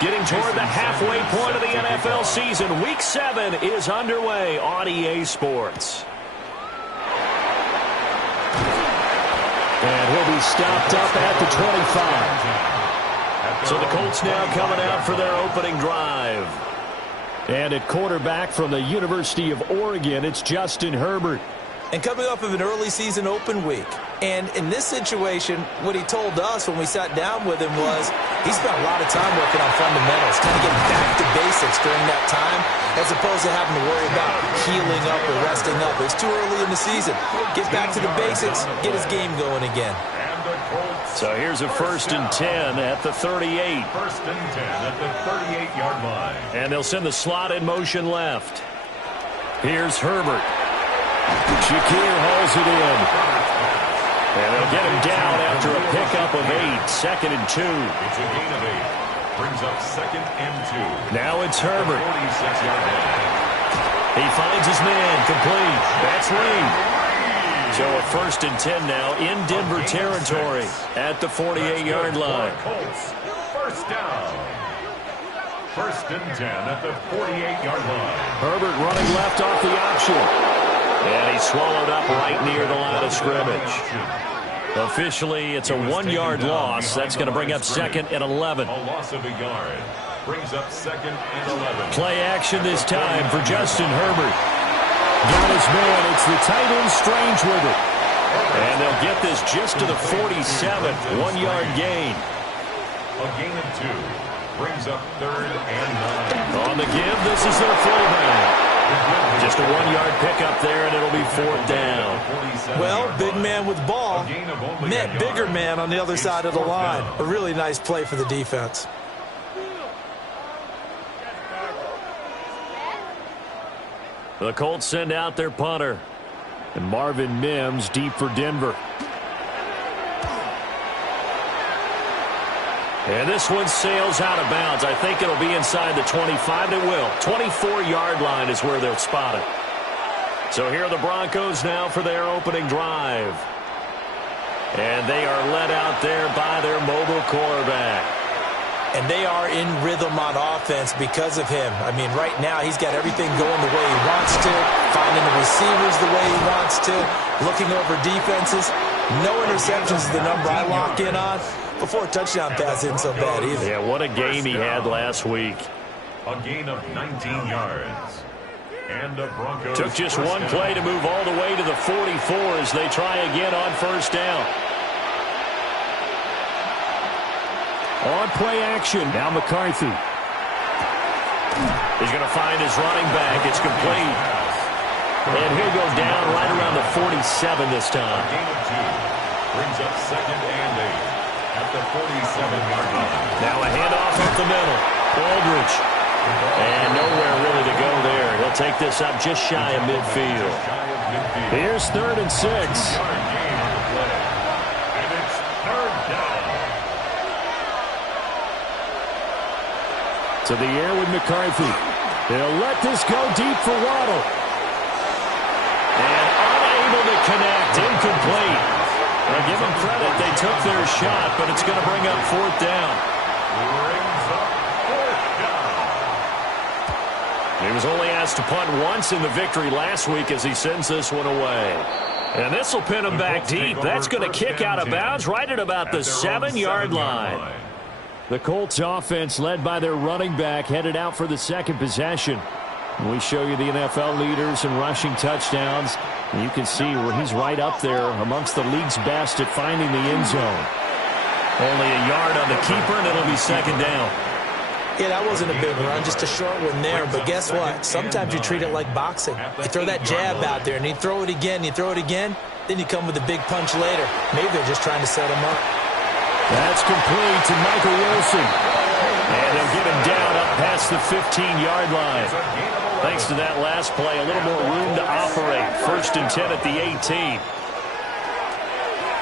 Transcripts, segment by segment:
Getting toward the halfway point of the NFL season. Week 7 is underway on EA Sports. And he'll be stopped up at the 25. So the Colts now coming out for their opening drive. And at quarterback from the University of Oregon, it's Justin Herbert. And coming off of an early season open week. And in this situation, what he told us when we sat down with him was he spent a lot of time working on fundamentals, kind of getting back to basics during that time, as opposed to having to worry about healing up or resting up. It's too early in the season. Get back to the basics, get his game going again. So here's a 1st and 10 at the 38. 1st and 10 at the 38-yard line. And they'll send the slot in motion left. Here's Herbert. Shakir hauls it in. And they'll get him down after a pickup of 8. 2nd and 2. It's a gain of 8. Brings up 2nd and 2. Now it's Herbert. 46-yard line. He finds his man. Complete. That's Lee. So a 1st and 10 now in Denver territory at the 48-yard line. Colts, 1st down. 1st and 10 at the 48-yard line. Herbert running left off the option. And he's swallowed up right near the line of scrimmage. Officially, it's a 1-yard loss. That's going to bring up 2nd and 11. A loss of a yard. Brings up 2nd and 11. Play action this time for Justin Herbert. Got his man. It's the tight end Strange with it. And they'll get this just to the 47th. 1-yard gain. A gain of 2. Brings up 3rd and 9. On the give, this is their fullback. Just a 1-yard pickup there, and it'll be 4th down. Well, big man with ball met bigger man on the other side of the line. A really nice play for the defense. The Colts send out their punter. And Marvin Mims deep for Denver. And this one sails out of bounds. I think it'll be inside the 25. It will. 24-yard line is where they'll spot it. So here are the Broncos now for their opening drive. And they are led out there by their mobile quarterback. And they are in rhythm on offense because of him. I mean, right now he's got everything going the way he wants to, finding the receivers the way he wants to, looking over defenses. No interceptions is the number I lock in on. Before a touchdown pass isn't so bad either. Yeah, what a game he had last week. A gain of 19 yards. And the Broncos took just one play to move all the way to the 44 as they try again on 1st down. On play action, now McCarthy. He's going to find his running back. It's complete. And he'll go down right around the 47 this time. Gain of 2. Brings up 2nd and 8. At the 47-yard line. Now a handoff up the middle. Aldridge. And nowhere really to go there. He'll take this up just shy of midfield. Here's 3rd and 6. And it's 3rd down. To the air with McCarthy. They'll let this go deep for Waddle. And unable to connect. Incomplete. Well, give them credit. They took their shot, but it's going to bring up 4th down. Brings up 4th down. He was only asked to punt once in the victory last week as he sends this one away. And this will pin him back deep. That's going to kick out of bounds right at about the 7-yard line. The Colts offense led by their running back headed out for the 2nd possession. We show you the NFL leaders in rushing touchdowns. You can see where he's right up there amongst the league's best at finding the end zone. Only a yard on the keeper, and it'll be 2nd down. Yeah, that wasn't a big run, just a short one there. But guess what? Sometimes you treat it like boxing. You throw that jab out there, and you throw it again, then you come with a big punch later. Maybe they're just trying to set him up. That's complete to Michael Wilson. And they'll get him down up past the 15-yard line. Thanks to that last play, a little more room to operate. 1st and 10 at the 18.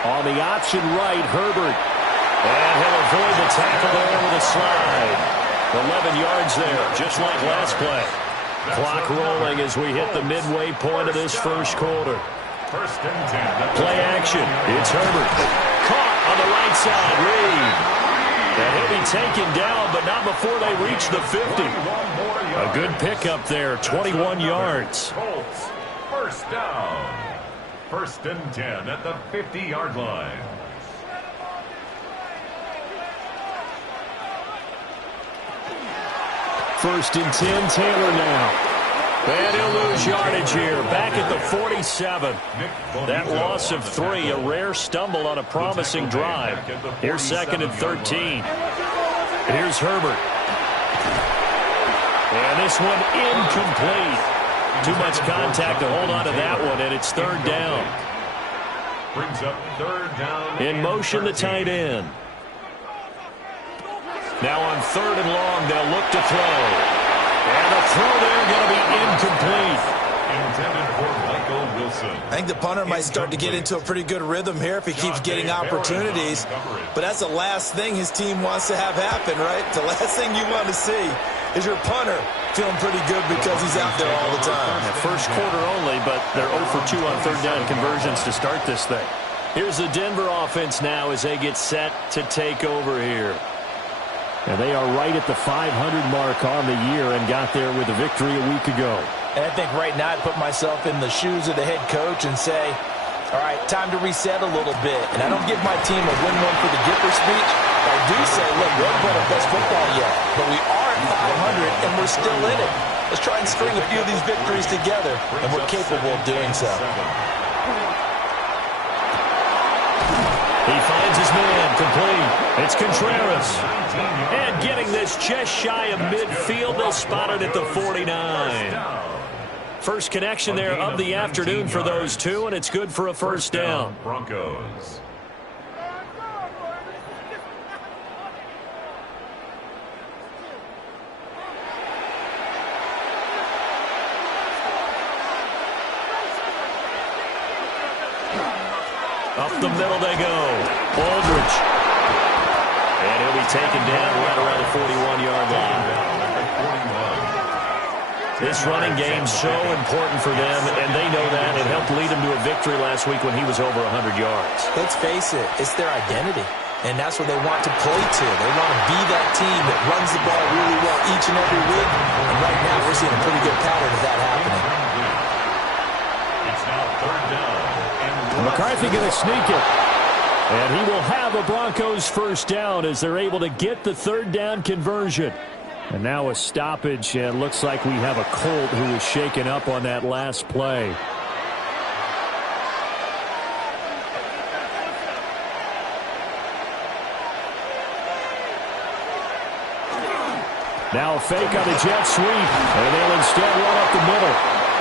On the option right, Herbert. And he'll avoid the tackle there with a slide. 11 yards there, just like last play. Clock rolling as we hit the midway point of this first quarter. 1st and 10. Play action. It's Herbert. Caught on the right side. Reed. And he'll be taken down, but not before they reach the 50. A good pickup there, 21 yards. Colts, first down. 1st and 10 at the 50-yard line. First and 10, Taylor now. And he'll lose yardage here, back at the 47. That loss of 3, a rare stumble on a promising drive. Here's 2nd and 13. Here's Herbert. And this one incomplete. Too much contact to hold on to that one, and it's 3rd down. Brings up 3rd down. In motion, the tight end. Now on 3rd and long, they'll look to throw. And the throw there going to be incomplete. Intended for Michael Wilson. I think the punter might start to get into a pretty good rhythm here if he keeps getting opportunities. But that's the last thing his team wants to have happen, right? The last thing you want to see is your punter feeling pretty good because he's out there all the time. First quarter only, but they're 0 for 2 on 3rd down conversions to start this thing. Here's the Denver offense now as they get set to take over here. And they are right at the 500 mark on the year and got there with a victory a week ago. And I think right now I'd put myself in the shoes of the head coach and say, all right, time to reset a little bit. And I don't give my team a win one for the Gipper speech. I do say, look, we haven't played our best football yet, but we are at 500 and we're still in it. Let's try and string a few of these victories together, and we're capable of doing so. He finds his man, complete. It's Contreras. And getting this just shy of midfield, they'll spot it at the 49. First connection there of the afternoon for those two, and it's good for a first down. Broncos. Up the middle they go. Aldridge. And he'll be taken down right around the 41-yard line. This running game's so important for them, and they know that. It helped lead them to a victory last week when he was over 100 yards. Let's face it, it's their identity, and that's what they want to play to. They want to be that team that runs the ball really well each and every week, and right now we're seeing a pretty good pattern of that happening. It's now 3rd down. McCarthy going to sneak it. And he will have a Broncos first down as they're able to get the 3rd down conversion. And now a stoppage, and looks like we have a Colt who was shaken up on that last play. Now a fake on the jet sweep, and they'll instead run up the middle.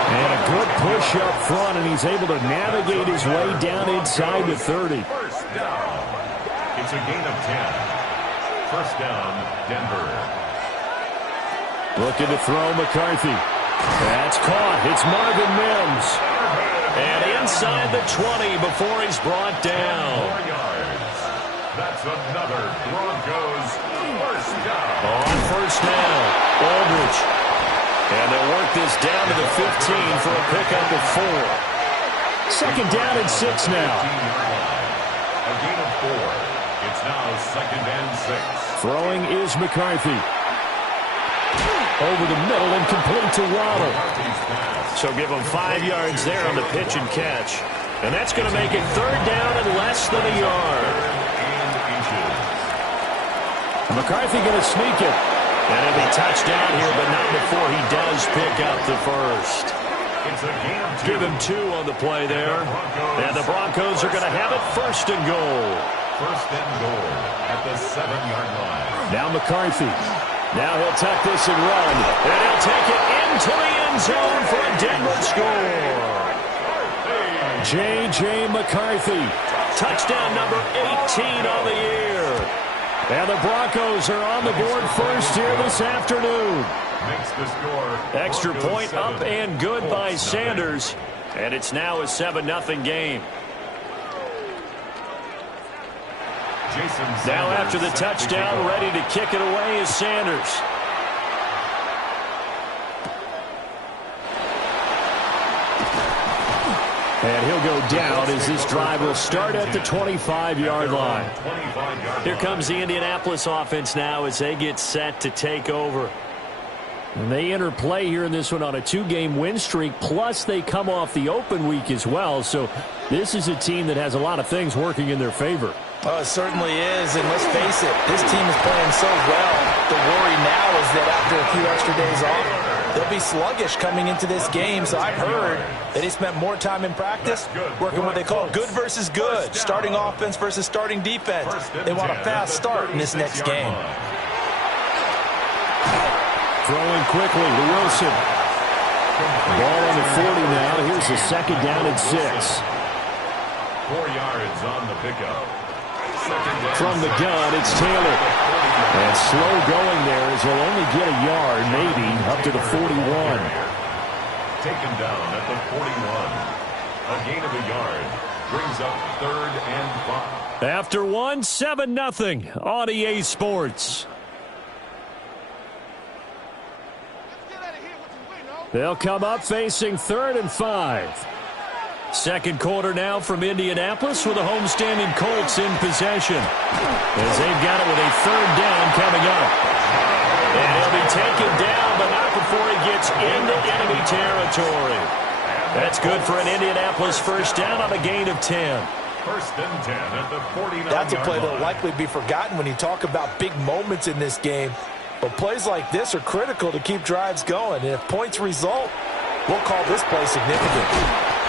And a good push up front, and he's able to navigate his way down inside the 30. First down. It's a gain of 10. First down, Denver. Looking to throw McCarthy. That's caught. It's Marvin Mims. And inside the 20 before he's brought down. 4 yards. That's another Broncos first down. On first down, Aldridge. And they'll work this down to the 15 for a pickup of 4. 2nd down and 6 now. A gain of 4. It's now 2nd and 6. Throwing is McCarthy. Over the middle and complete to Waddle. So give him 5 yards there on the pitch and catch. And that's going to make it 3rd down and less than a yard. McCarthy going to sneak it. And it'll be touched down here, but not before he does pick up the first. Give him 2 on the play there. And the Broncos are going to have it 1st and goal. 1st and goal at the 7-yard line. Now McCarthy. Now he'll tuck this and run. And he'll take it into the end zone for a Denver score. J.J. McCarthy. Touchdown number 18 on the year. And the Broncos are on the board first here this afternoon. Makes the score. Extra Broncos point 7, up and good by Colts Sanders. And it's now a 7-0 game. Now after the touchdown, ready to kick it away is Sanders. And he'll go down as this drive will start at the 25-yard line. Here comes the Indianapolis offense now as they get set to take over. And they enter play here in this one on a 2-game win streak, plus they come off the open week as well. So this is a team that has a lot of things working in their favor. Oh, it certainly is, and let's face it, this team is playing so well. The worry now is that after a few extra days off, they'll be sluggish coming into this game. So I've heard that they spent more time in practice working what they call good versus good, starting offense versus starting defense. They want a fast start in this next game. Throwing quickly to Wilson. Ball on the 40 now. Here's the second down and 6. 4 yards on the pickup. From the gun, it's Taylor. And slow going there as he'll only get a yard, maybe, up to the 41. Taken down at the 41. A gain of a yard. Brings up 3rd and 5. After 1, 7-0 on EA Sports. They'll come up facing 3rd and 5. Second quarter now from Indianapolis with the homestanding Colts in possession. As they've got it with a 3rd down coming up. And he'll be taken down, but not before he gets into enemy territory. That's good for an Indianapolis first down on a gain of 10. 1st and 10 at the 49. That's a play that will likely be forgotten when you talk about big moments in this game. But plays like this are critical to keep drives going. And if points result, we'll call this play significant.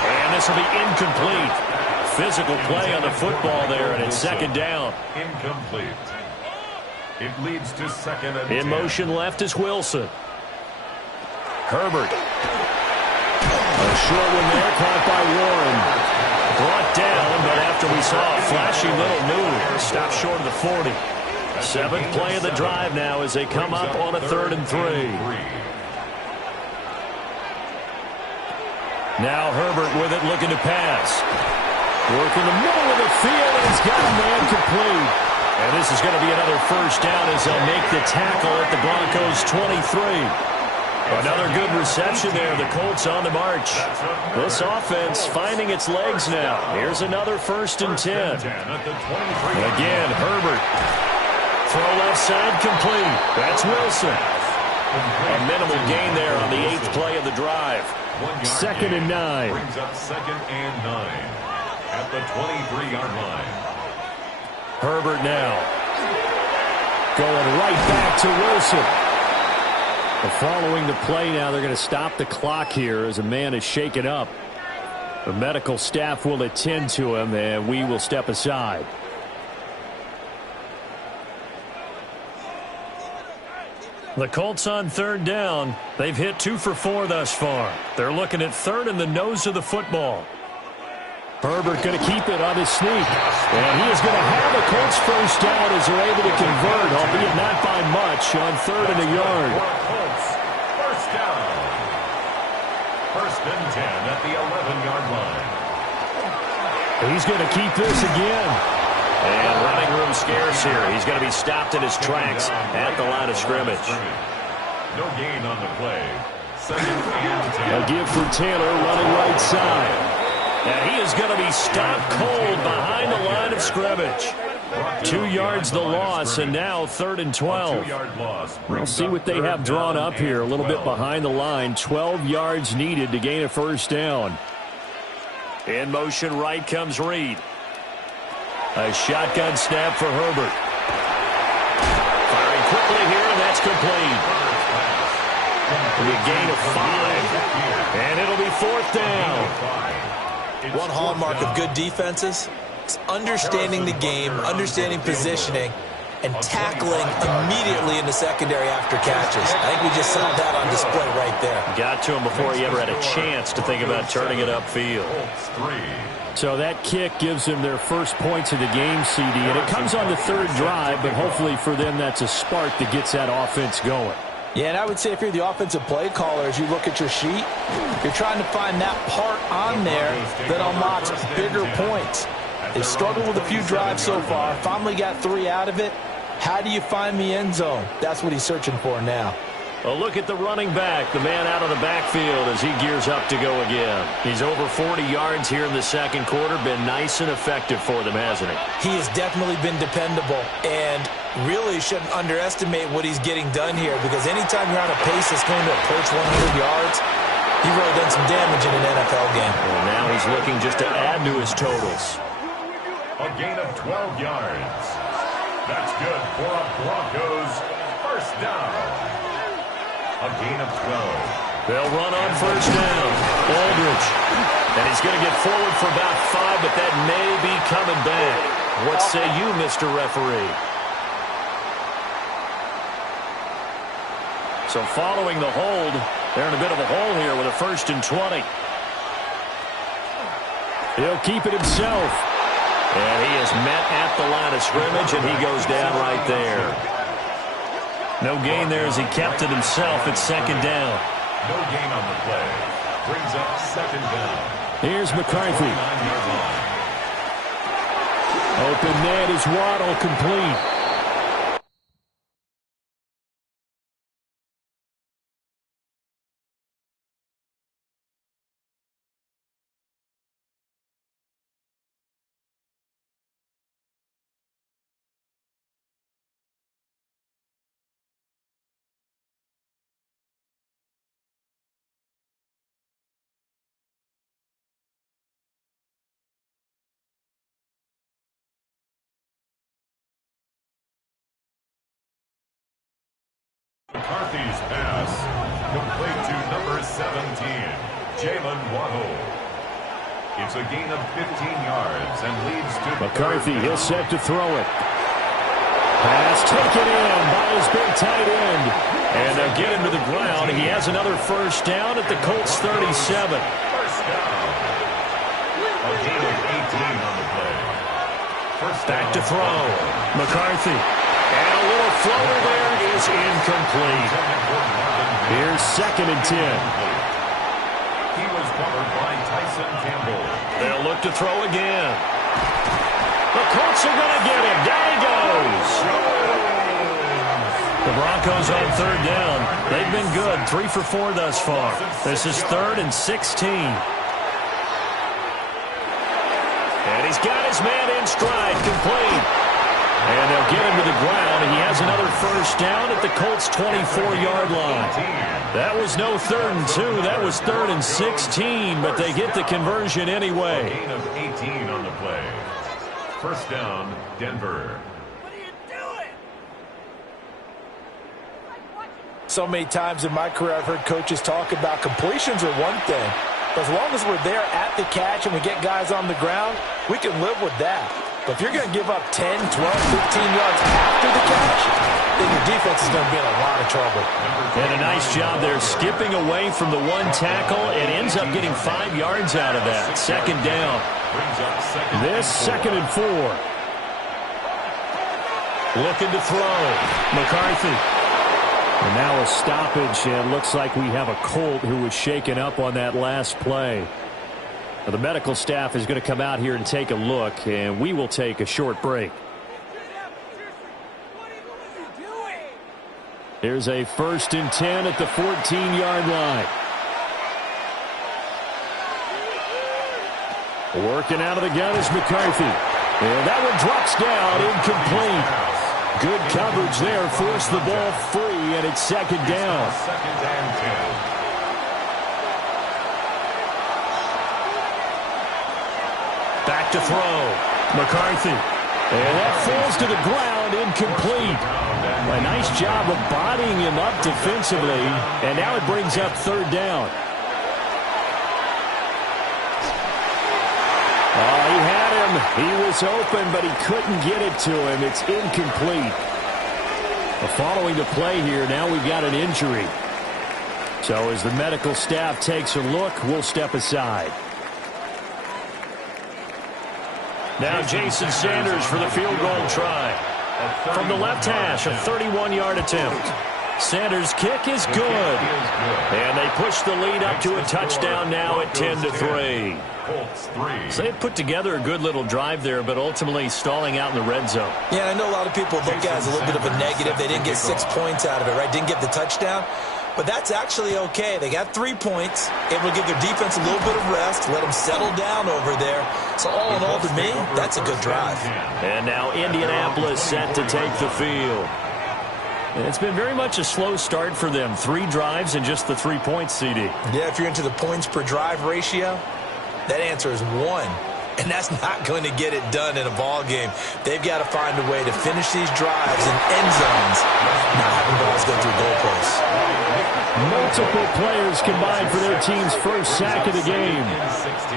And this will be incomplete. Physical play on the football there, and it's 2nd down. Incomplete. It leads to 2nd and 10. In motion left is Wilson. Herbert. A short one there, caught by Warren. Brought down, but after we saw a flashy little move, stopped short of the 40. 7th play of the drive now as they come up on a 3rd and 3. Now Herbert with it, looking to pass. Work in the middle of the field, and he's got a man complete. And this is going to be another first down as they'll make the tackle at the Broncos' 23. Another good reception there. The Colts on the march. This offense finding its legs now. Here's another 1st and 10. Again, Herbert. Throw left side complete. That's Wilson. A minimal gain there on the 8th play of the drive. 2nd and 9. Brings up 2nd and 9 at the 23-yard line. Herbert now going right back to Wilson. Following the play now, they're going to stop the clock here as a man is shaken up. The medical staff will attend to him, and we will step aside. The Colts on 3rd down. They've hit 2 for 4 thus far. They're looking at 3rd in the nose of the football. Herbert going to keep it on his sneak. And he is going to have a Colts first down as they're able to convert, albeit not by much, on 3rd and a yard. Colts, first down. 1st and 10 at the 11-yard line. He's going to keep this again. And running room scarce here. He's going to be stopped in his tracks at the line of scrimmage. No gain on the play. 2nd and 10. A give for Taylor running right side. And he is going to be stopped cold behind the line of scrimmage. 2 yards the loss, and now 3rd and 12. We'll see what they have drawn up here. A little bit behind the line. 12 yards needed to gain a first down. In motion right comes Reed. A shotgun snap for Herbert. Firing quickly here, and that's complete. A gain of 5, and it'll be 4th down. One hallmark of good defenses is understanding the game, understanding positioning, and tackling immediately in the secondary after catches. I think we just saw that on display right there. Got to him before he ever had a chance to think about turning it upfield. So that kick gives them their first points of the game, CD, and it comes on the 3rd drive, but hopefully for them that's a spark that gets that offense going. Yeah, and I would say if you're the offensive play caller, as you look at your sheet, you're trying to find that part on there that unlocks bigger points. They've struggled with a few drives so far, finally got 3 out of it. How do you find the end zone? That's what he's searching for now. A look at the running back, the man out of the backfield as he gears up to go again. He's over 40 yards here in the second quarter. Been nice and effective for them, hasn't he? He has definitely been dependable, and really shouldn't underestimate what he's getting done here, because anytime you're on a pace that's going to approach 100 yards, you've really done some damage in an NFL game. And now he's looking just to add to his totals. A gain of 12 yards. That's good for a Broncos first down. A gain of 12. They'll run on first down. Aldridge. And he's going to get forward for about 5, but that may be coming back. What say you, Mr. Referee? So following the hold, they're in a bit of a hole here with a 1st and 20. He'll keep it himself. And he is met at the line of scrimmage, and he goes down right there. No gain there as he kept it himself at 2nd down. No gain on the play. Brings up 2nd down. Here's McCarthy. Open net is Waddle, complete. McCarthy's pass complete to number 17, Jalen Waddle. It's a gain of 15 yards and leads to McCarthy. He'll set to throw it. Pass taken in by his big tight end. And they'll get him to the ground. He has another first down at the Colts 37. First down. A gain of 18 on the play. First down. Back to throw. McCarthy. And a little floater there is incomplete. Here's 2nd and 10. He was covered by Tyson Campbell. They'll look to throw again. The Colts are going to get him. Down he goes. The Broncos on 3rd down. They've been good. 3 for 4 thus far. This is 3rd and 16. And he's got his man in stride, complete. And they'll get him to the ground, and he has another first down at the Colts' 24-yard line. That was no 3rd and 2. That was 3rd and 16, but they get the conversion anyway. A gain of 18 on the play. First down, Denver. What are you doing? So many times in my career, I've heard coaches talk about completions are one thing. But as long as we're there at the catch and we get guys on the ground, we can live with that. But if you're going to give up 10, 12, 15 yards after the catch, then your defense is going to be in a lot of trouble. And a nice job there skipping away from the one tackle and ends up getting 5 yards out of that. 2nd down. This 2nd and 4. Looking to throw. McCarthy. And now a stoppage, and looks like we have a Colt who was shaken up on that last play. Now, the medical staff is going to come out here and take a look, and we will take a short break. Here's a 1st and 10 at the 14-yard line. Working out of the gun is McCarthy. And that one drops down, incomplete. Good coverage there, forced the ball free, and it's 2nd down. 2nd and 10. Back to throw. McCarthy. And that falls to the ground, incomplete. A nice job of bodying him up defensively, and now it brings up 3rd down. Oh, he had him. He was open, but he couldn't get it to him. It's incomplete. Well, following the play here, now we've got an injury. So as the medical staff takes a look, we'll step aside. Now Jason Sanders for the field goal try. From the left hash, a 31-yard attempt. Sanders' kick is good. And they push the lead up to a touchdown now at 10-3. So they put together a good little drive there, but ultimately stalling out in the red zone. Yeah, I know a lot of people look at it as a little bit of a negative. They didn't get 6 points out of it, right? Didn't get the touchdown. But that's actually okay. They got 3 points, able to give their defense a little bit of rest, let them settle down over there. So all in all, to me, that's a good drive. And now Indianapolis set to take the field. And it's been very much a slow start for them. 3 drives and just the 3 points, CD. Yeah, if you're into the points per drive ratio, that answer is 1. And that's not going to get it done in a ball game. They've got to find a way to finish these drives in end zones, not having balls go through goalposts. Multiple players combined for their team's first sack of the game.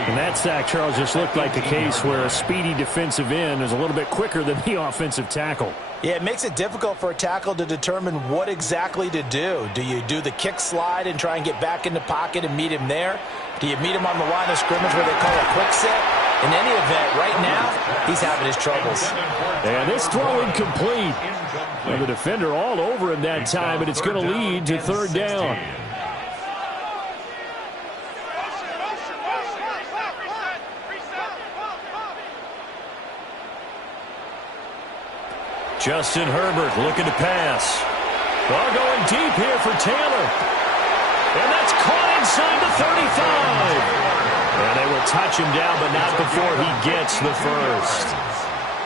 And that sack, Charles, just looked like a case where a speedy defensive end is a little bit quicker than the offensive tackle. Yeah, it makes it difficult for a tackle to determine what exactly to do. Do you do the kick slide and try and get back in the pocket and meet him there? Do you meet him on the line of scrimmage where they call a quick set? In any event, right now, he's having his troubles. And this throw incomplete. And the defender all over him that time, and it's going to lead to 3rd down. Justin Herbert looking to pass. Ball going deep here for Taylor. And that's caught inside the 35. And they will touch him down, but not before he gets the first.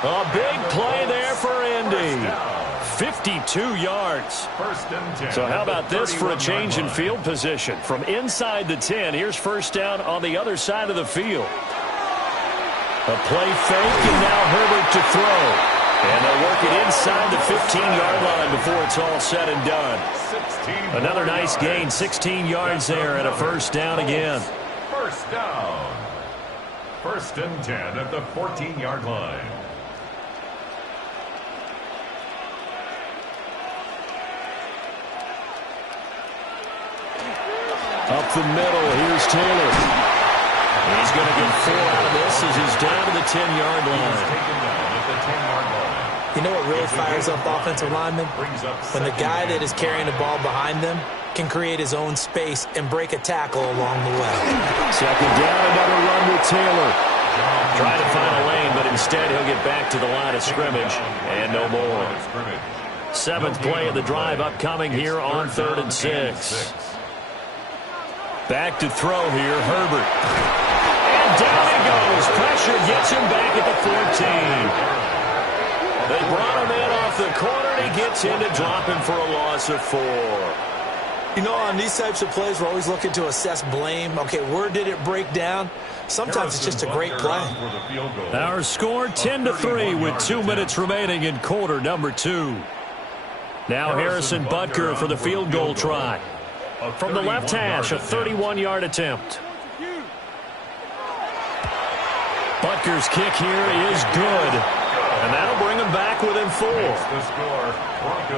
A big play there for Indy. 52 yards. So how about this for a change in field position? From inside the 10, here's first down on the other side of the field. A play fake, and now Herbert to throw. And they'll work it inside the 15-yard line before it's all said and done. Another nice gain, 16 yards there, and a first down again. First down. 1st and 10 at the 14-yard line. Up the middle, here's Taylor. He's going to get 4 out of this as he's down to the 10-yard line. You know what really fires up offensive linemen? When the guy that is carrying the ball behind them can create his own space and break a tackle along the way. 2nd down, another run with Taylor. Trying to find a lane, but instead he'll get back to the line of scrimmage and no more. 7th play of the drive upcoming here on 3rd and 6. Back to throw here, Herbert. And down he goes. Pressure gets him back at the 14. They brought him in off the corner, and he gets in to drop him for a loss of 4. You know, on these types of plays, we're always looking to assess blame. Okay, where did it break down? Sometimes it's just a great play. Our score 10-3 with 2 minutes remaining in quarter number 2. Now Harrison Butker for the field goal try. From the left hash, a 31-yard attempt. Butker's kick here is good. And that'll bring him back within 4.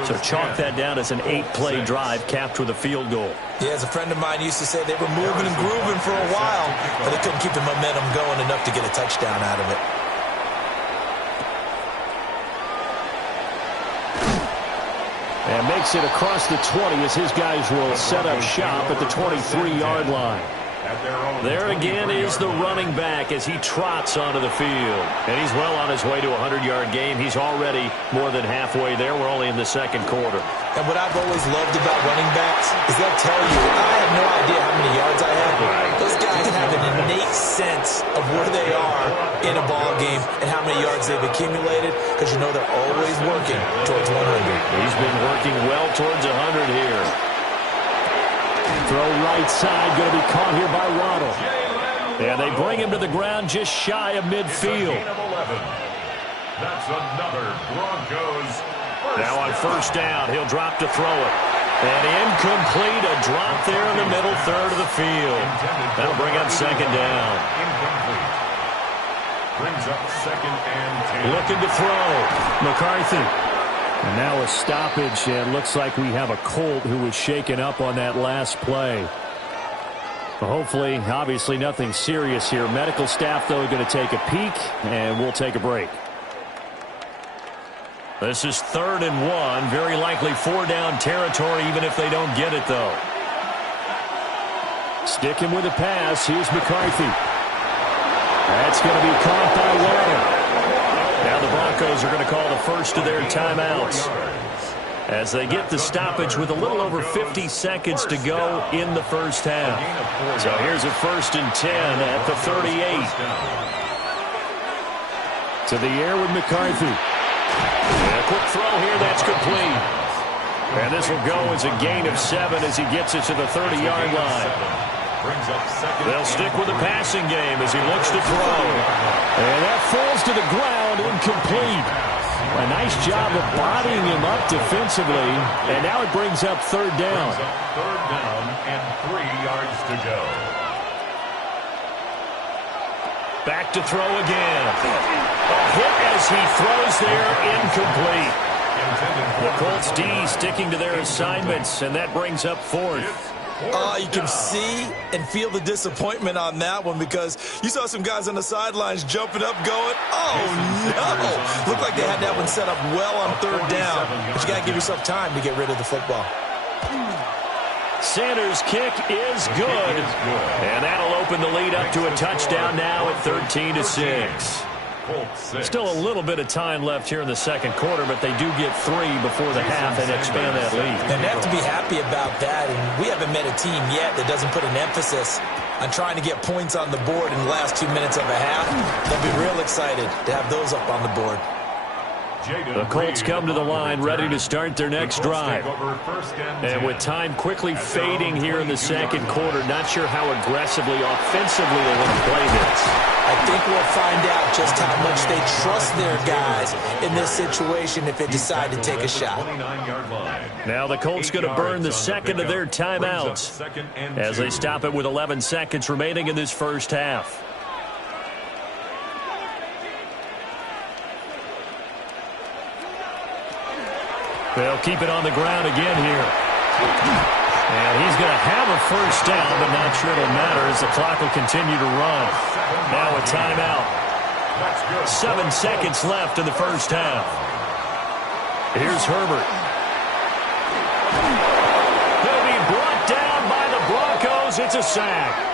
So chalk that down as an 8-play drive capped with a field goal. Yeah, as a friend of mine used to say, they were moving and grooving for a while, but they couldn't keep the momentum going enough to get a touchdown out of it. And makes it across the 20 as his guys will set up shop at the 23-yard line. There again is the running back as he trots onto the field. And he's well on his way to a 100-yard game. He's already more than halfway there. We're only in the 2nd quarter. And what I've always loved about running backs is they'll tell you, I have no idea how many yards I have. Those guys have an innate sense of where they are in a ball game and how many yards they've accumulated, because you know they're always working towards 100. He's been working well towards 100 here. Throw right side, going to be caught here by Waddle. And they bring him to the ground just shy of midfield. That's another Broncos. Now on first down, he'll drop to throw it. And incomplete, a drop there in the middle third of the field. That'll bring up 2nd down. Incomplete. Brings up 2nd and 10. Looking to throw. McCarthy. And now a stoppage, and looks like we have a Colt who was shaken up on that last play. Well, hopefully, obviously nothing serious here. Medical staff, though, going to take a peek, and we'll take a break. This is 3rd and 1. Very likely 4-down territory, even if they don't get it, though. Sticking with the pass. Here's McCarthy. That's going to be caught by Waddle. Now the Broncos are going to call the first of their timeouts as they get the stoppage with a little over 50 seconds to go in the first half. So here's a 1st and 10 at the 38. To the air with McCarthy. And a quick throw here, that's complete. And this will go as a gain of 7 as he gets it to the 30-yard line. They'll stick with the passing game as he looks to throw. And that falls to the ground, incomplete. A nice job of bodying him up defensively. And now it brings up 3rd down. 3rd down and 3 yards to go. Back to throw again. A hit as he throws there, incomplete. The Colts D sticking to their assignments, and that brings up 4th. You can see and feel the disappointment on that one because you saw some guys on the sidelines jumping up going, oh, no. Looked like they had that one set up well on 3rd down. But you got to give yourself time to get rid of the football. Sanders' kick is good. And that'll open the lead up to a touchdown now at 13-6. Still a little bit of time left here in the second quarter, but they do get 3 before the half and expand that lead. And they have to be happy about that. And we haven't met a team yet that doesn't put an emphasis on trying to get points on the board in the last 2 minutes of a half. They'll be real excited to have those up on the board. The Colts come to the line ready to start their next drive. And with time quickly fading here in the second quarter, not sure how aggressively, offensively they want to play this. I think we'll find out just how much they trust their guys in this situation if they decide to take a shot. Now the Colts going to burn the second of their timeouts as they stop it with 11 seconds remaining in this first half. They'll keep it on the ground again here. And he's going to have a first down, but not sure it'll matter as the clock will continue to run. Now a timeout. 7 seconds left in the first half. Here's Herbert. He'll be brought down by the Broncos. It's a sack.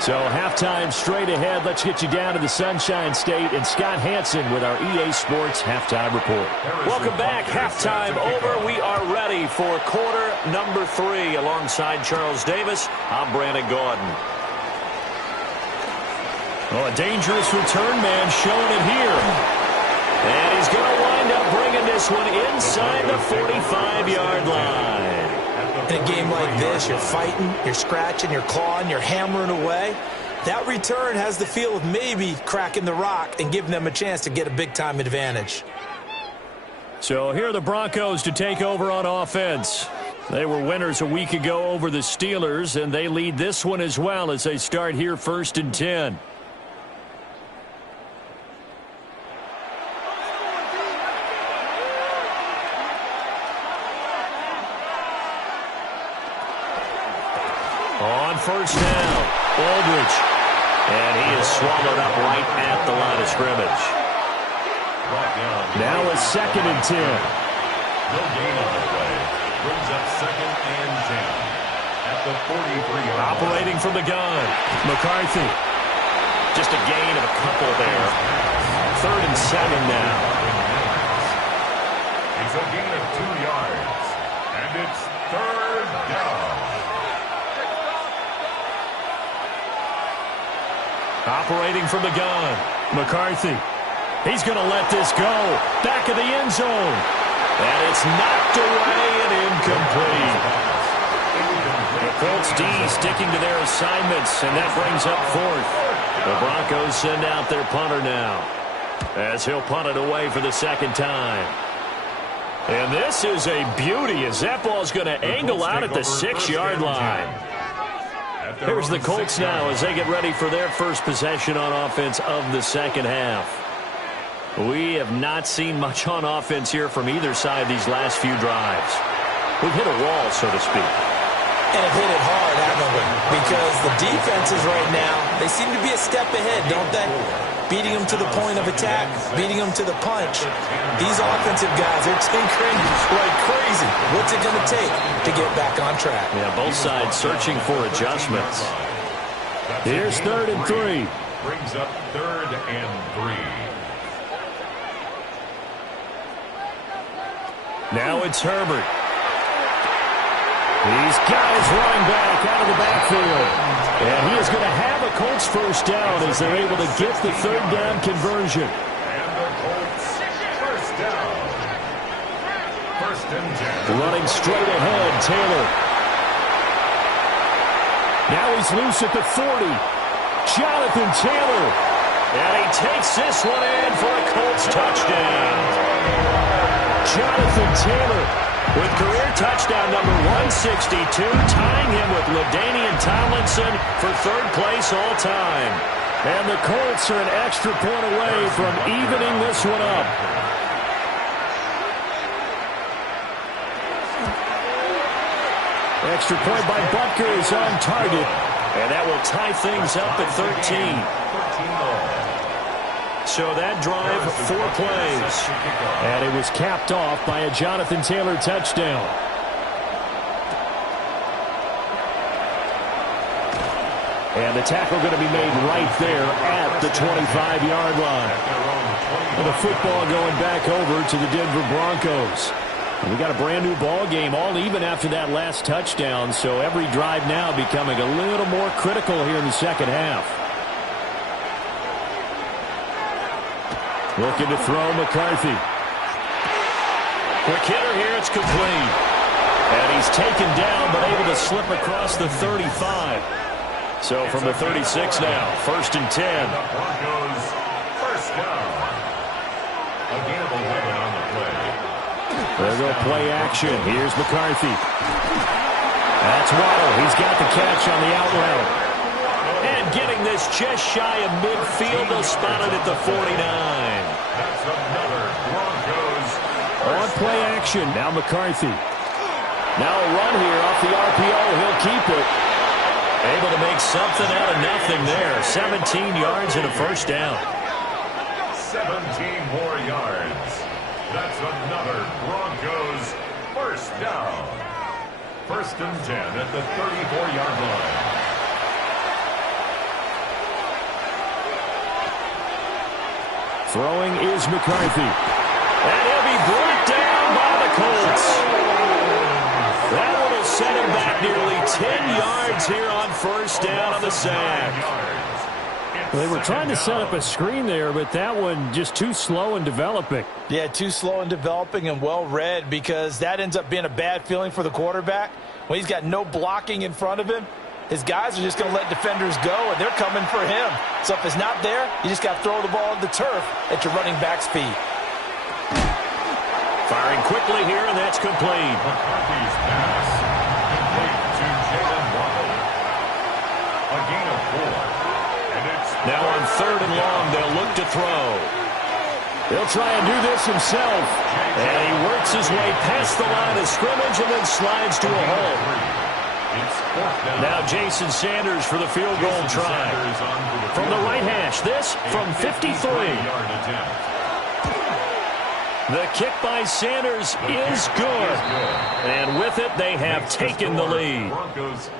So halftime straight ahead. Let's get you down to the Sunshine State and Scott Hansen with our EA Sports Halftime Report. Welcome back. Halftime over. We are ready for quarter number 3. Alongside Charles Davis, I'm Brandon Gaudin. Well, a dangerous return man showing it here. And he's going to wind up bringing this one inside the 45-yard line. In a game like this, you're fighting, you're scratching, you're clawing, you're hammering away. That return has the feel of maybe cracking the rock and giving them a chance to get a big-time advantage. So here are the Broncos to take over on offense. They were winners a week ago over the Steelers, and they lead this one as well as they start here 1st and 10. On first down, Aldridge. And he is swallowed up right at the line of scrimmage. Now a 2nd and 10. No gain on the play. Brings up 2nd and 10. At the 43-yard line. Operating from the gun, McCarthy. Just a gain of a couple there. 3rd and 7 now. It's a gain of 2 yards. And it's 3rd down. Operating from the gun, McCarthy. He's going to let this go. Back of the end zone. And it's knocked away and incomplete. The Colts D sticking to their assignments, and that brings up 4th. The Broncos send out their punter now as he'll punt it away for the 2nd time. And this is a beauty as that ball's going to angle out at the 6-yard line. Here's the Colts now as they get ready for their first possession on offense of the second half. We have not seen much on offense here from either side these last few drives. We've hit a wall, so to speak. And have hit it hard, haven't we? Because the defenses right now, they seem to be a step ahead, don't they? Beating them to the point of attack, beating them to the punch. These offensive guys, they're tinkering like crazy. What's it going to take to get back on track? Yeah, both sides searching for adjustments. Here's 3rd and 3. Brings up 3rd and 3. Now it's Herbert. These guys running back out of the backfield. And he is going to have a Colts first down as they're able to get the 3rd down conversion. And the Colts first down. 1st and 10. Running straight ahead, Taylor. Now he's loose at the 40. Jonathan Taylor. And he takes this one in for a Colts touchdown. Jonathan Taylor with career touchdown number 162, tying him with LaDainian Tomlinson for 3rd place all time. And the Colts are an extra point away from evening this one up. Extra point by Butker is on target. And that will tie things up at 13. So that drive, 4 plays. And it was capped off by a Jonathan Taylor touchdown. And the tackle going to be made right there at the 25-yard line. And the football going back over to the Denver Broncos. And we got a brand new ball game, all even after that last touchdown. So every drive now becoming a little more critical here in the second half. Looking to throw McCarthy. Quick hitter here, it's complete. And he's taken down, but able to slip across the 35. So from the 36 now, 1st and 10. The Broncos first down. A gain of 11 on the play. There go play action. Here's McCarthy. That's Waddle. He's got the catch on the out route. And getting this just shy of midfield, they'll spot it at the 49. That's another Broncos. On play action, now McCarthy. Now a run here off the RPO. He'll keep it. Able to make something out of nothing there. 17 yards and a first down. 17 more yards. That's another Broncos first down. 1st and 10 at the 34-yard line. Throwing is McCarthy. And he'll be brought down by the Colts. That one will set him back nearly 10 yards here on first down on the sack. Well, they were trying to set up a screen there, but that one just too slow in developing. Yeah, too slow in developing and well read, because that ends up being a bad feeling for the quarterback. When he's got no blocking in front of him, his guys are just going to let defenders go, and they're coming for him. So if it's not there, you just got to throw the ball at the turf at your running back speed. Firing quickly here, and that's complete. McCarthy's pass complete to Jalen Waddle. A gain of 4. And it's now on 3rd and long, they'll look to throw. He'll try and do this himself. And he works his way past the line of scrimmage and then slides to a hole. Now Jason Sanders for the field goal try. From the right hash, this from 53. The kick by Sanders is good. And with it, they have taken the lead.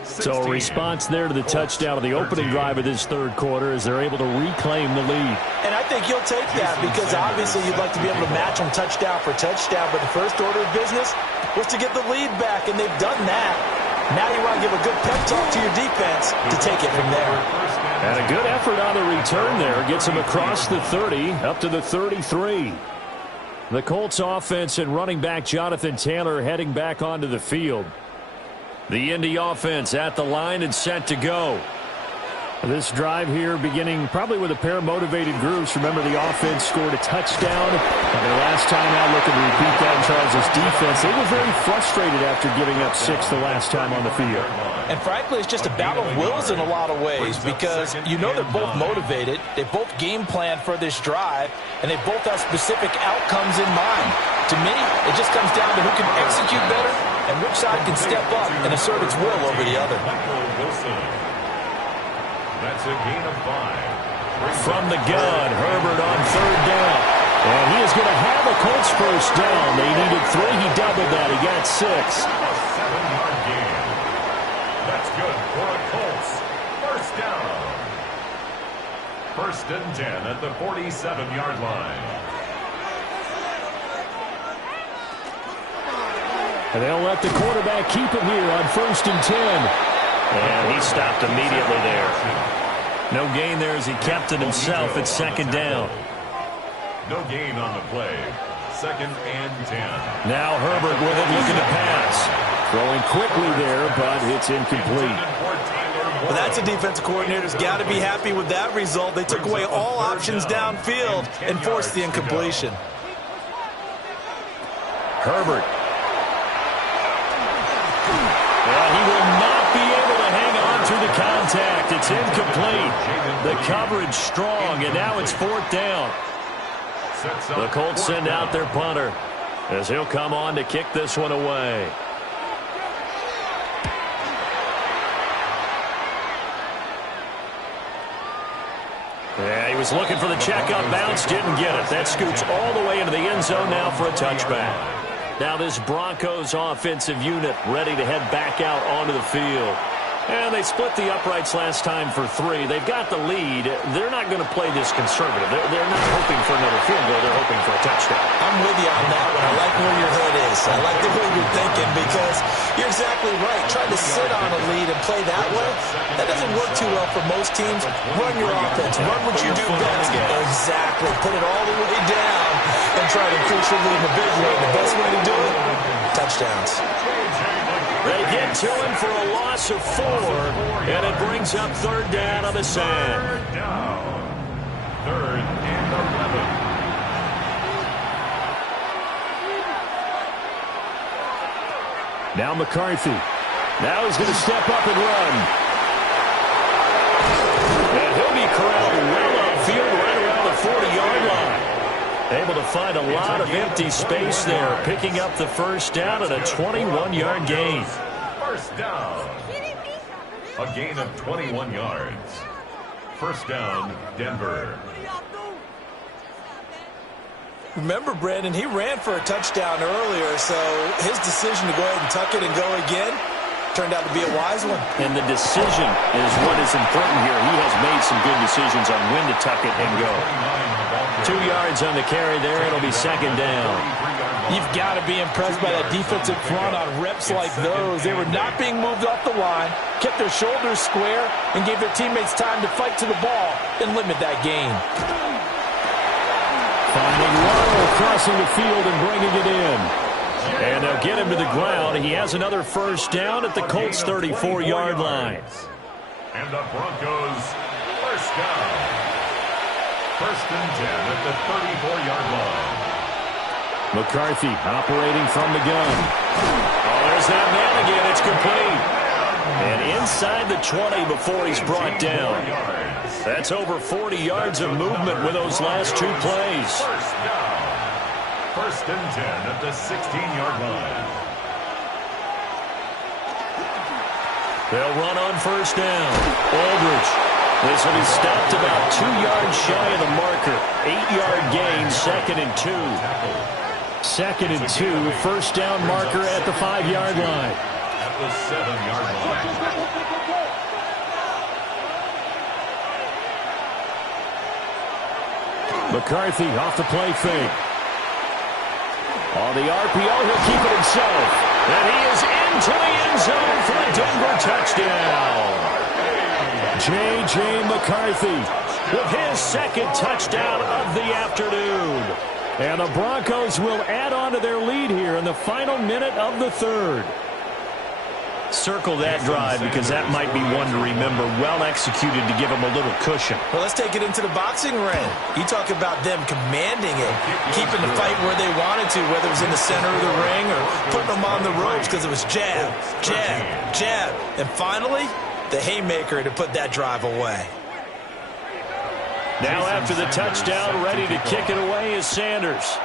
So a response there to the touchdown of the opening drive of this 3rd quarter as they're able to reclaim the lead. And I think you'll take that, because obviously you'd like to be able to match them touchdown for touchdown, but the first order of business was to get the lead back, and they've done that. Now you want to give a good pep talk to your defense to take it from there. And a good effort on the return there. Gets him across the 30, up to the 33. The Colts offense and running back Jonathan Taylor heading back onto the field. The Indy offense at the line and set to go. This drive here beginning probably with a pair of motivated groups. Remember, the offense scored a touchdown. And their last time out looking to repeat that in Charles' defense. They were very frustrated after giving up 6 the last time on the field. And frankly, it's just a battle of wills in a lot of ways, because you know they're both motivated. They both game plan for this drive, and they both have specific outcomes in mind. To me, it just comes down to who can execute better and which side can step up and assert its will over the other. That's a gain of 5. From the gun, Herbert on third down. And he is going to have a Colts first down. They needed 3. He doubled that. He got 6. A 7-yard gain. That's good for a Colts first down. First and 10 at the 47-yard line. And they'll let the quarterback keep it here on first and 10. And he stopped immediately there. No gain there as he kept it himself at second down. No gain on the play. Second and 10. Now Herbert with it looking to pass. Throwing quickly there, but it's incomplete. Well, that's a defensive coordinator's got to be happy with that result. They took away all options downfield and forced the incompletion. Herbert. Well, he will not be able to hang on to the contact. It's incomplete. The coverage strong, and now it's fourth down. The Colts send out their punter as he'll come on to kick this one away. Yeah, he was looking for the checkup bounce, didn't get it. That scoots all the way into the end zone now for a touchback. Now this Broncos offensive unit ready to head back out onto the field. And they split the uprights last time for 3. They've got the lead. They're not going to play this conservative. They're not hoping for another field goal. They're hoping for a touchdown. I'm with you on that one. I like where your head is. I like the way you're thinking because you're exactly right. Trying to sit on a lead and play that way, that doesn't work too well for most teams. Run your offense. Run what you do best. Exactly. Put it all the way down and try to increase your lead in a big way. The best way to do it, touchdowns. They get to him for a loss of 4, and it brings up third down on the sand. Third down. Third and 11. Now McCarthy. Now he's going to step up and run. And he'll be corralled well upfield right around the 40-yard line. Able to find a lot of empty space there, picking up the first down and a 21-yard gain. First down. A gain of 21 yards. First down, Denver. Remember, Brandon, he ran for a touchdown earlier, so his decision to go ahead and tuck it and go again turned out to be a wise one. And the decision is what is important here. He has made some good decisions on when to tuck it and go. 2 yards on the carry there. It'll be second down. You've got to be impressed by that defensive front on reps like those. They were not being moved off the line, kept their shoulders square, and gave their teammates time to fight to the ball and limit that gain. Finding Waddle crossing the field and bringing it in. And they'll get him to the ground. He has another first down at the Colts' 34-yard line. And the Broncos first down. First and 10 at the 34-yard line. McCarthy operating from the gun. Oh, there's that man again. It's complete. And inside the 20 before he's brought down. That's over 40 yards of movement with those last 2 plays. First down. First and 10 at the 16-yard line. They'll run on first down. Aldridge. This will be stopped about 2 yards shy of the marker. 8-yard gain, second and 2. Second and 2, first down marker at the 5-yard line. At the 7-yard line. McCarthy off the play fake. On the RPO, he'll keep it himself. And he is into the end zone for a Denver touchdown. J.J. McCarthy with his second touchdown of the afternoon. And the Broncos will add on to their lead here in the final minute of the third. Circle that drive because that might be one to remember. Well executed to give them a little cushion. Well, let's take it into the boxing ring. You talk about them commanding it, keeping the fight where they wanted to, whether it was in the center of the ring or putting them on the ropes because it was jab, jab, jab. And finally, the haymaker to put that drive away. Now after the touchdown, ready to kick it away is Sanders.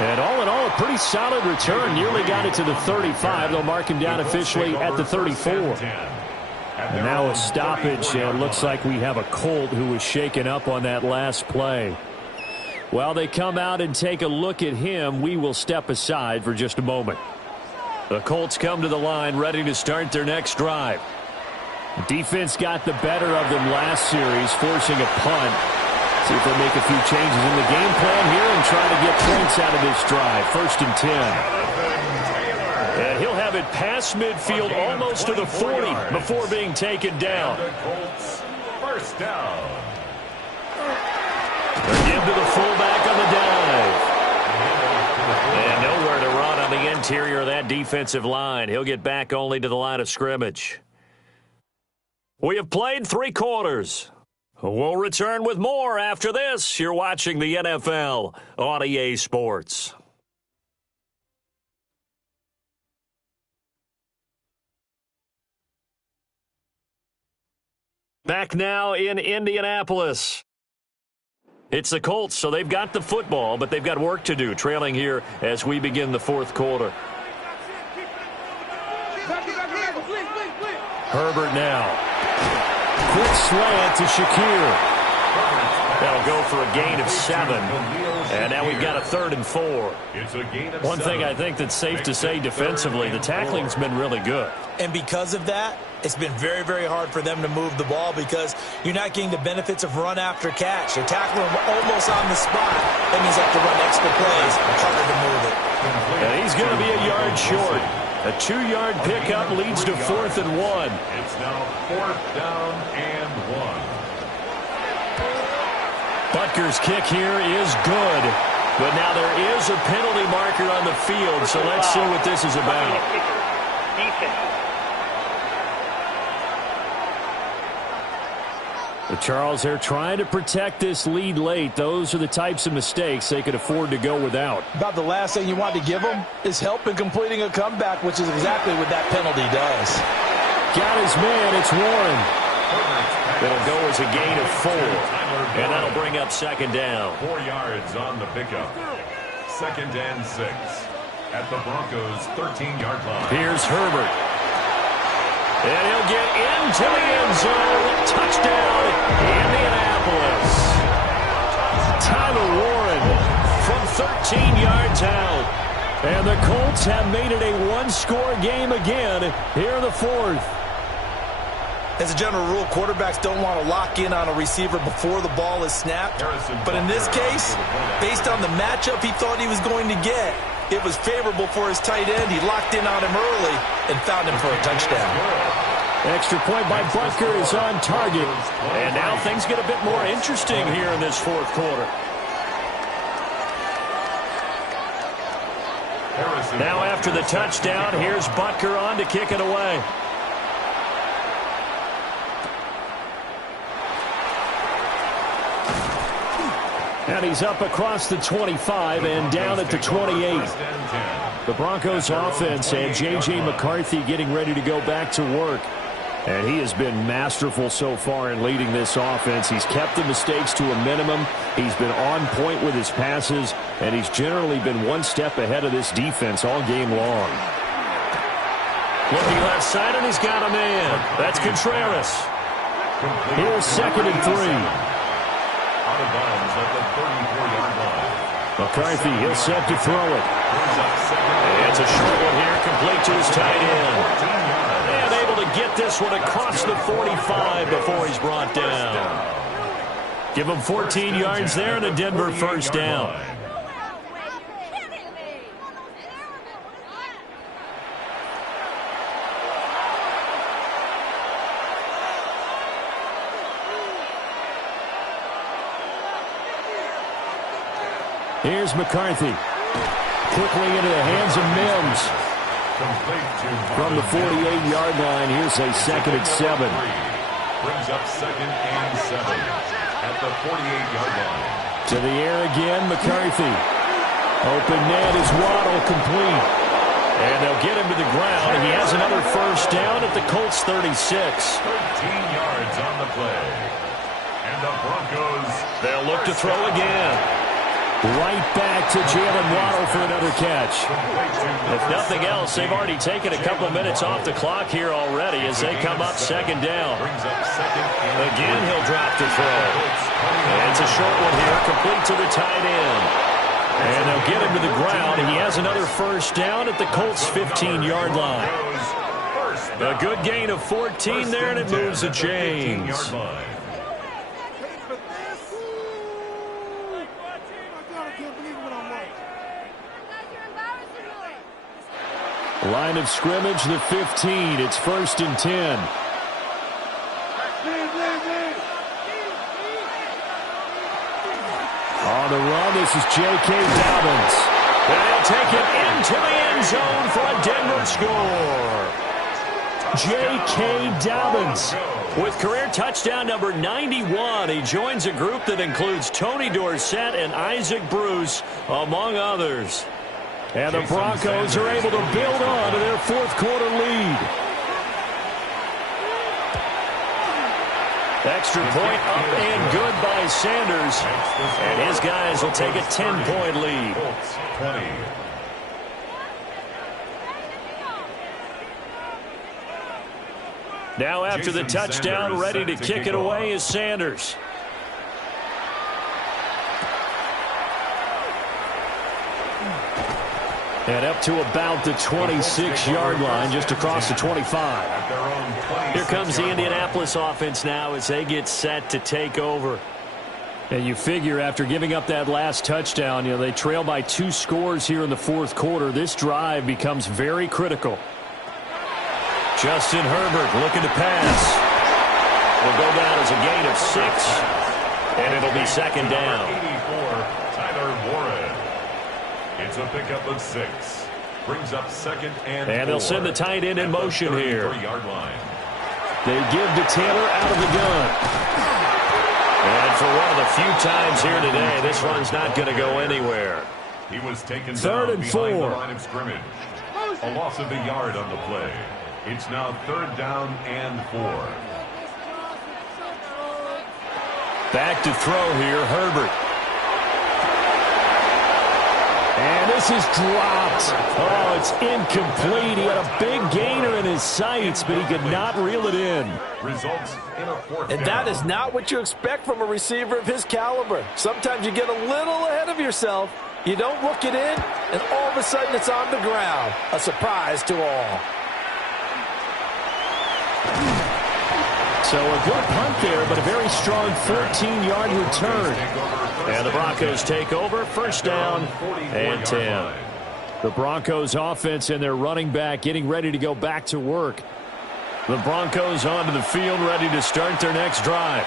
And all in all, a pretty solid return. Nearly got it to the 35. They'll mark him down officially at the 34. And now a stoppage. Looks like we have a Colt who was shaken up on that last play. While they come out and take a look at him, we will step aside for just a moment. The Colts come to the line ready to start their next drive. Defense got the better of them last series, forcing a punt. See if they make a few changes in the game plan here and try to get points out of this drive. 1st and 10. And he'll have it past midfield almost to the 40 before being taken down. First down. They give to the fullback on the dive. And nowhere to run on the interior of that defensive line. He'll get back only to the line of scrimmage. We have played 3 quarters. We'll return with more after this. You're watching the NFL on EA Sports. Back now in Indianapolis. It's the Colts, so they've got the football, but they've got work to do, trailing here as we begin the 4th quarter. Herbert now. Quick slant to Shakir. That'll go for a gain of 7. And now we've got a 3rd and 4. One thing I think that's safe to say defensively, the tackling's been really good. And because of that, it's been very, very hard for them to move the ball because you're not getting the benefits of run after catch. You're tackling almost on the spot. That means you have to run extra plays. Harder to move it. And he's going to be a yard short. A 2-yard pickup leads to 4th and 1. It's now 4th down and 1. Butker's kick here is good. But now there is a penalty marker on the field, so let's see what this is about. But Charles, they're trying to protect this lead late. Those are the types of mistakes they could afford to go without. About the last thing you want to give them is help in completing a comeback, which is exactly what that penalty does. Got his man. It's Warren. It'll go as a gain of 4. And that'll bring up 2nd down. 4 yards on the pickup. 2nd and 6 at the Broncos' 13-yard line. Here's Herbert. And he'll get into the end zone. Touchdown, Indianapolis. Tyler Warren from 13 yards out. And the Colts have made it a 1-score game again here in the 4th. As a general rule, quarterbacks don't want to lock in on a receiver before the ball is snapped. But in this case, based on the matchup he thought he was going to get, it was favorable for his tight end. He locked in on him early and found him for a touchdown. Extra point by Butker is on target. And now things get a bit more interesting here in this 4th quarter. Now after the touchdown, here's Butker on to kick it away. And he's up across the 25 and down at the 28. The Broncos offense and J.J. McCarthy getting ready to go back to work. And he has been masterful so far in leading this offense. He's kept the mistakes to a minimum. He's been on point with his passes. And he's generally been one step ahead of this defense all game long. Looking left side, and he's got a man. That's Contreras. Here's 2nd and 3. Out of bounds at the 34-yard line. McCarthy, he'll set to throw it. It's a short one here, complete to his tight end. And able to get this one across the 45 before he's brought down. Give him 14 yards there and a Denver 1st down. Here's McCarthy. Quickly into the hands of Mims. From the 48-yard line, here's a 2nd and 7. Brings up 2nd and 7 at the 48-yard line. To the air again, McCarthy. Open net is Waddle, complete. And they'll get him to the ground. He has another 1st down at the Colts 36. 13 yards on the play. And the Broncos, they'll look to throw again. Right back to Jalen Waddle for another catch. If nothing else, they've already taken a couple minutes off the clock here already as they come up second down. Again, he'll drop to throw. And it's a short one here, complete to the tight end. And they'll get him to the ground, and he has another first down at the Colts' 15-yard line. A good gain of 14 there, and it moves the chains. Line of scrimmage, the 15. It's 1st and 10. On the run, this is J.K. Dobbins. And he'll take it into the end zone for a Denver score. J.K. Dobbins with career touchdown number 91. He joins a group that includes Tony Dorsett and Isaac Bruce, among others. And the Broncos are able to build on to their fourth-quarter lead. Extra point up and good by Sanders. And his guys will take a 10-point lead. Now after the touchdown, ready to kick it away is Sanders. And up to about the 26-yard line, just across the 25. Here comes the Indianapolis offense now as they get set to take over. And you figure after giving up that last touchdown, they trail by 2 scores here in the fourth quarter. This drive becomes very critical. Justin Herbert looking to pass. Will go down as a gain of 6, and it'll be second down. 84, Tyler Warren. It's a pickup of 6. Brings up second and 4. And they'll send the tight end in motion here. Line. They give to Taylor out of the gun. And for one of the few times here today, this one's not going to go anywhere. He was taken 3rd down and behind 4. the line of scrimmage. A loss of a yard on the play. It's now 3rd down and 4. Back to throw here, Herbert. And this is dropped. Oh, it's incomplete. He had a big gainer in his sights, but he could not reel it in. Results in a 4th And that is not what you expect from a receiver of his caliber. Sometimes you get a little ahead of yourself. You don't look it in, and all of a sudden it's on the ground. A surprise to all. So a good punt there, but a very strong 14-yard return. And the Broncos take over, 1st down and 10. The Broncos offense and their running back getting ready to go back to work. The Broncos onto the field, ready to start their next drive.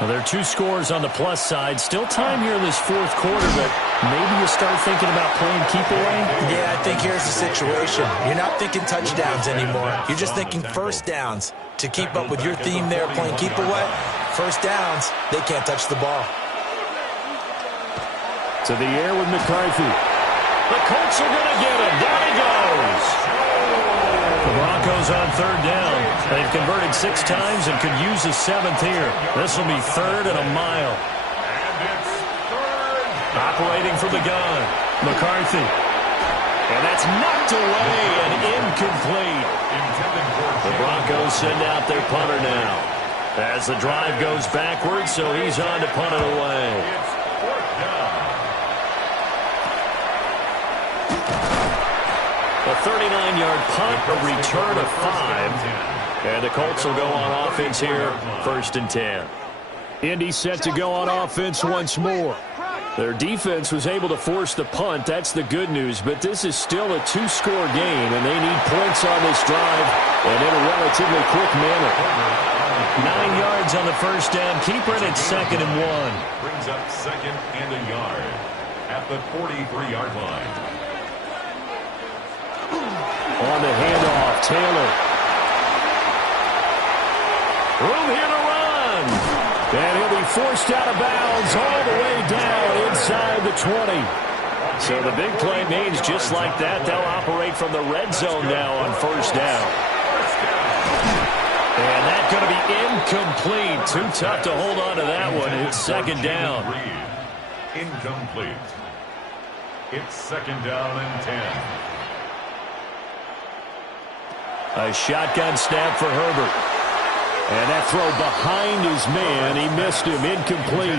Well, there are 2 scores on the plus side. Still time here in this fourth quarter, but maybe you start thinking about playing keep away? Yeah, I think here's the situation. You're not thinking touchdowns anymore. You're just thinking first downs. To keep up with your theme there, playing keep away, first downs, they can't touch the ball. To the air with McCarthy. The Colts are going to get him. Down he goes. The Broncos on 3rd down. They've converted 6 times and could use a 7th here. This will be 3rd and a mile. Operating from the gun, McCarthy. And that's knocked away and incomplete. The Broncos send out their punter now. As the drive goes backwards, so he's on to punt it away. A 39-yard punt, a return of 5. And the Colts will go on offense here, 1st and 10. Indy set to go on offense once more. Their defense was able to force the punt. That's the good news. But this is still a 2-score game, and they need points on this drive and in a relatively quick manner. 9 yards on the first down. Keeper, and it's 2nd and 1. Brings up 2nd and a yard at the 43-yard line. On the handoff, Taylor. Room here to run. And he'll be forced out of bounds all the way down inside the 20. So the big play means just like that, they'll operate from the red zone now on 1st down. And that's going to be incomplete. Too tough to hold on to that one. It's 2nd down. incomplete. It's second down and 10. A shotgun snap for Herbert. And that throw behind his man, he missed him, incomplete.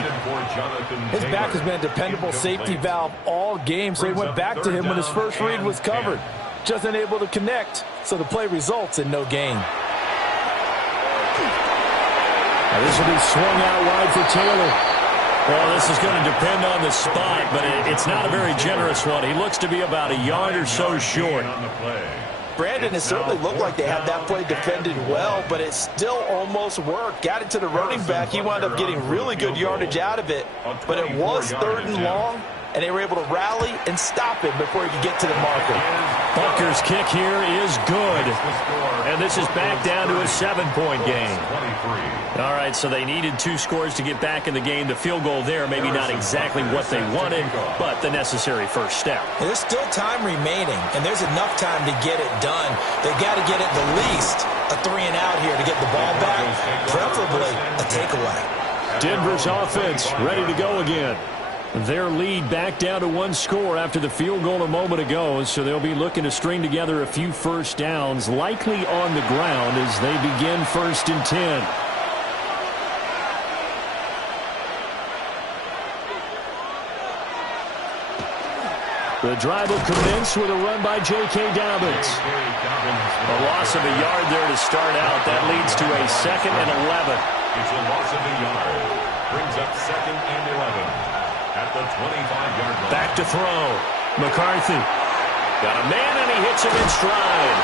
His back has been a dependable safety valve all game, so he went back to him when his first read was covered. Just unable to connect, so the play results in no gain. Now this will be swung out wide for Taylor. Well, this is going to depend on the spot, but it's not a very generous one. He looks to be about a yard or so short. Brandon, it certainly looked like they had that play defended well, but it still almost worked. Got it to the running back. He wound up getting really good yardage out of it, but it was third and long, and they were able to rally and stop him before he could get to the marker. Butker's kick here is good, and this is back down to a 7-point game. All right, so they needed 2 scores to get back in the game. The field goal there, maybe not exactly what they wanted, but the necessary first step. There's still time remaining, and there's enough time to get it done. They've got to get at the least a 3-and-out here to get the ball back, preferably a takeaway. Denver's offense ready to go again. Their lead back down to 1 score after the field goal a moment ago, so they'll be looking to string together a few first downs, likely on the ground as they begin 1st and 10. The drive will commence with a run by J.K. Dobbins. A loss of a yard there to start out. That leads to a 2nd and 11. It's a loss of a yard. Brings up 2nd and 11 at the 25-yard line. Back to throw. McCarthy. Got a man, and he hits him in stride.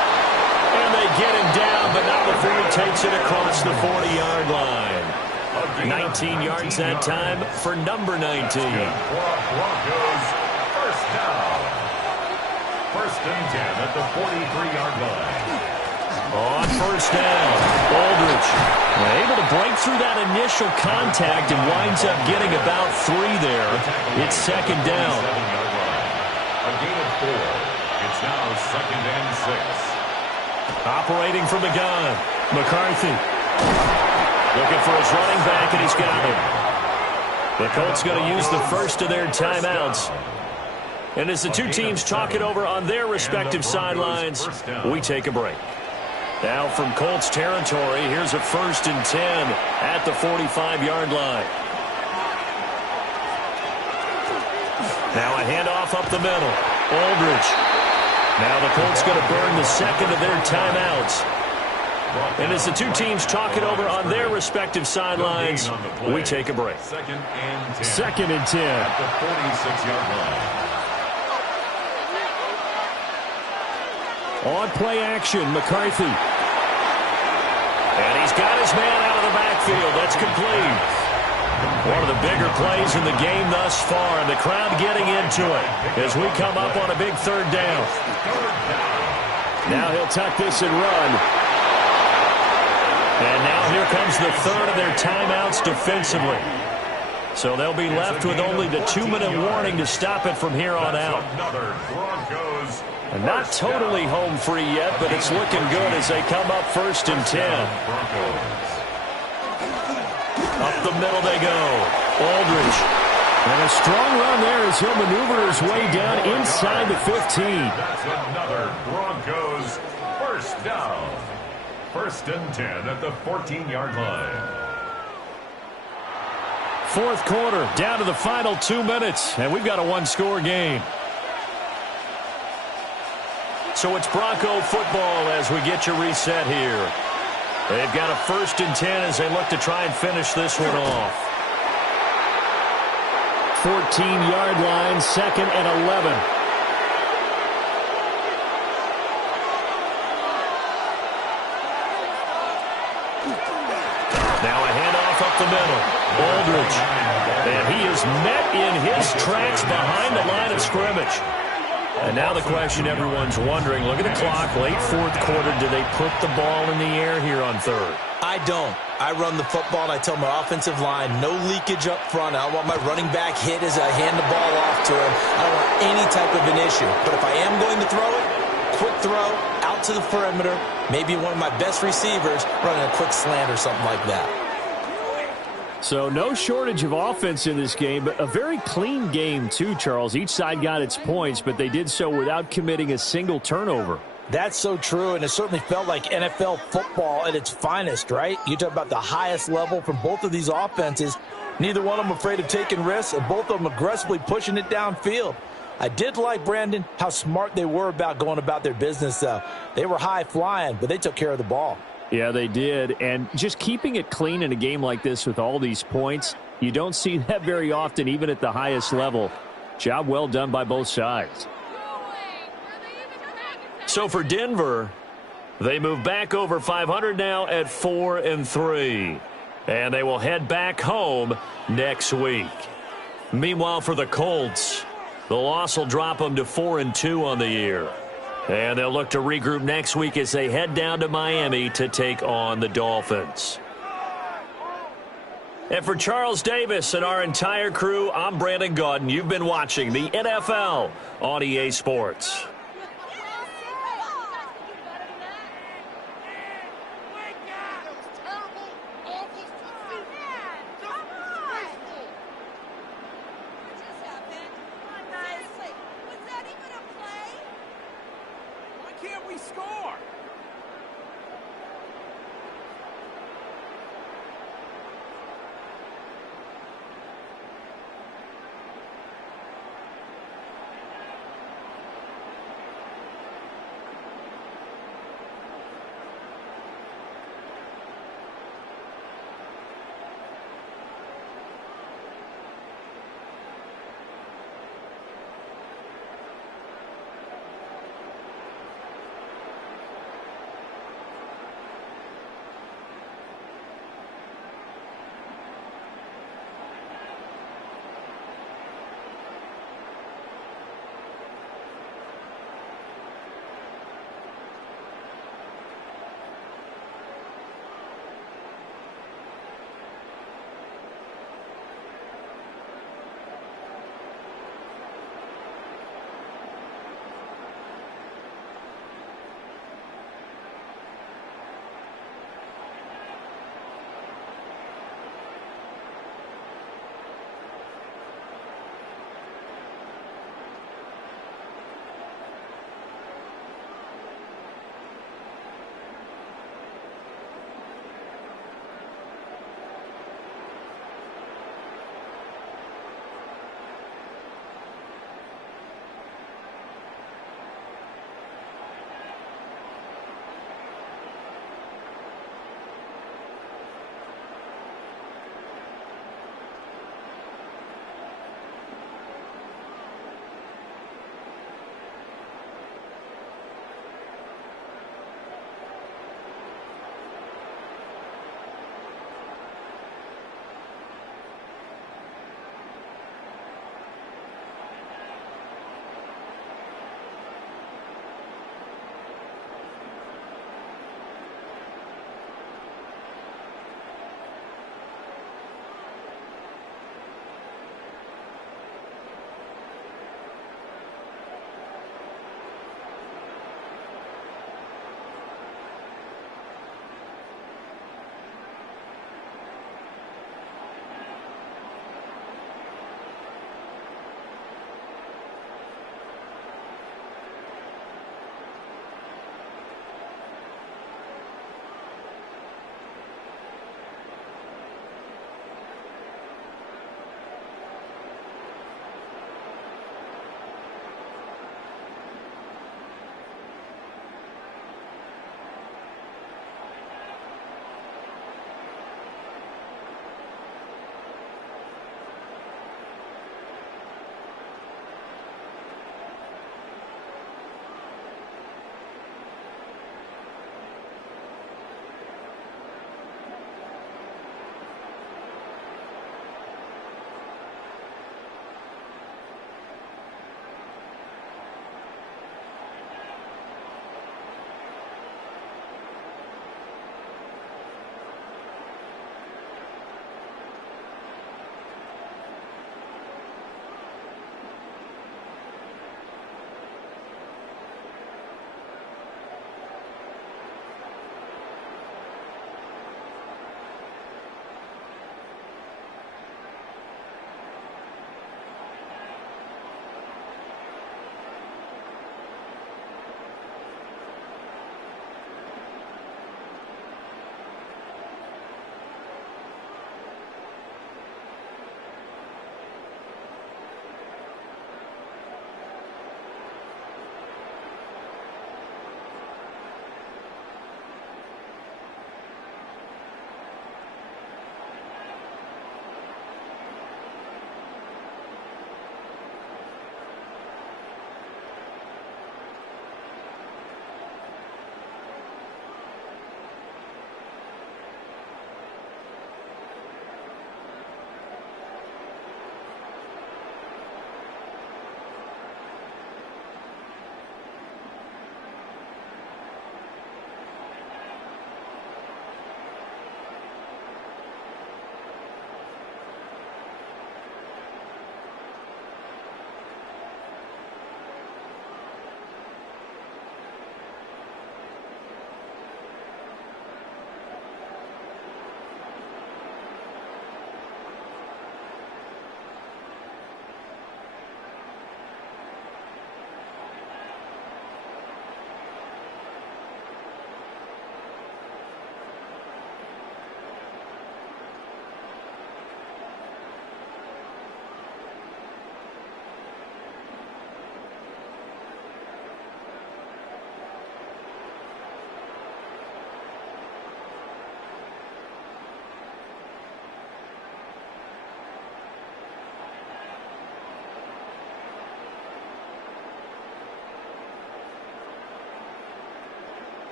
And they get him down, but not before he takes it across the 40-yard line. 19 yards that time for number 19. Broncos, first down. 1st and 10 at the 43-yard line. On 1st down, Aldridge able to break through that initial contact and winds up getting about 3 there. It's 2nd down. A gain of 4. It's now 2nd and 6. Operating from the gun, McCarthy. Looking for his running back, and he's got him. The Colts going to use the first of their timeouts. And as the 2 teams talk it over on their respective sidelines, we take a break. Now from Colts territory, here's a 1st and 10 at the 45-yard line. Now a handoff up the middle. Aldridge. Now the Colts going to burn the 2nd of their timeouts. And as the 2 teams talk it over on their respective sidelines, we take a break. 2nd and 10. At the 46-yard line. On play action, McCarthy. And he's got his man out of the backfield. That's complete. One of the bigger plays in the game thus far, and the crowd getting into it as we come up on a big 3rd down. Now he'll tuck this and run. And now here comes the 3rd of their timeouts defensively. So they'll be left with only the 2-minute warning to stop it from here on out. And not totally home free yet, but it's looking good as they come up 1st and 10. Up the middle they go. Aldridge. And a strong run there as he'll maneuver his way down inside the 15. That's another Broncos 1st down. 1st and 10 at the 14-yard line. 4th quarter, down to the final 2 minutes, and we've got a 1-score game. So it's Bronco football as we get you reset here. They've got a 1st and 10 as they look to try and finish this one off. 14-yard line, 2nd and 11. Now a handoff up the middle. Aldridge. And he is met in his tracks behind the line of scrimmage. And now the question everyone's wondering, look at the clock, late 4th quarter, do they put the ball in the air here on 3rd? I don't. I run the football, and I tell my offensive line, no leakage up front. I don't want my running back hit as I hand the ball off to him. I don't want any type of an issue. But if I am going to throw it, quick throw, out to the perimeter, maybe one of my best receivers running a quick slant or something like that. So no shortage of offense in this game, but a very clean game too, Charles. Each side got its points, but they did so without committing a single turnover. That's so true, and it certainly felt like NFL football at its finest, right? You talk about the highest level from both of these offenses. Neither one of them afraid of taking risks, and both of them aggressively pushing it downfield. I did like, Brandon, how smart they were about going about their business, though. They were high-flying, but they took care of the ball. Yeah, they did, and just keeping it clean in a game like this with all these points, you don't see that very often, even at the highest level. Job well done by both sides. So for Denver, they move back over 500 now at 4-3. And they will head back home next week. Meanwhile, for the Colts, the loss will drop them to 4-2 on the year. And they'll look to regroup next week as they head down to Miami to take on the Dolphins. And for Charles Davis and our entire crew, I'm Brandon Gaudin. You've been watching the NFL on EA Sports.